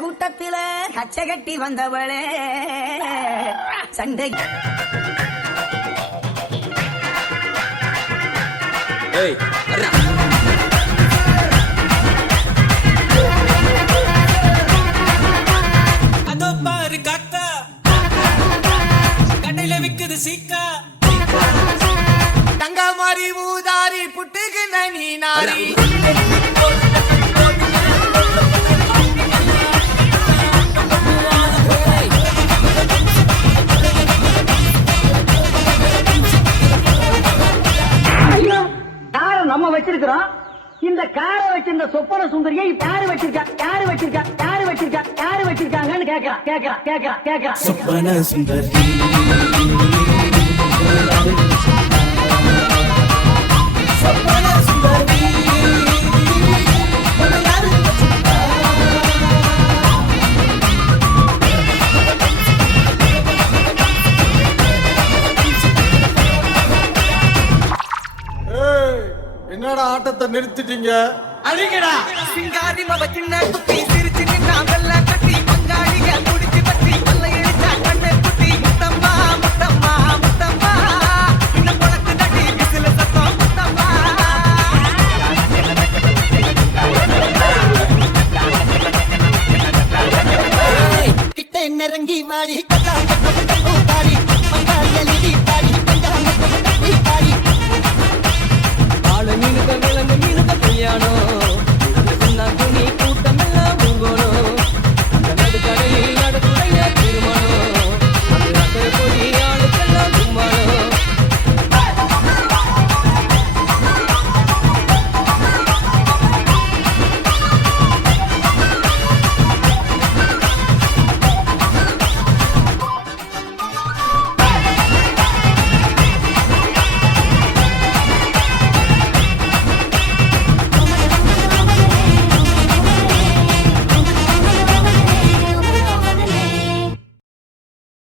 கூட்டத்தில கச்ச கட்டி வந்தவளே சண்டை அதோ பாரு காக்கா கடையில விக்குது சீக்கா தங்க மாறி ஊதாரி புட்டுக்கு நீ நாரி நம்ம வச்சிருக்கிறோம் இந்த காரை வச்சிருந்த சொப்பன சுந்தரியை யாரு வச்சிருக்காங்கன்னு கேக்குறான் சொப்பன சுந்தரி என்னடா ஆட்டத்தை நிறுத்திட்டீங்க? அடிங்கடா சிங்காரி மவ சின்ன குட்டி சிரிச்சு நின்னா வெள்ள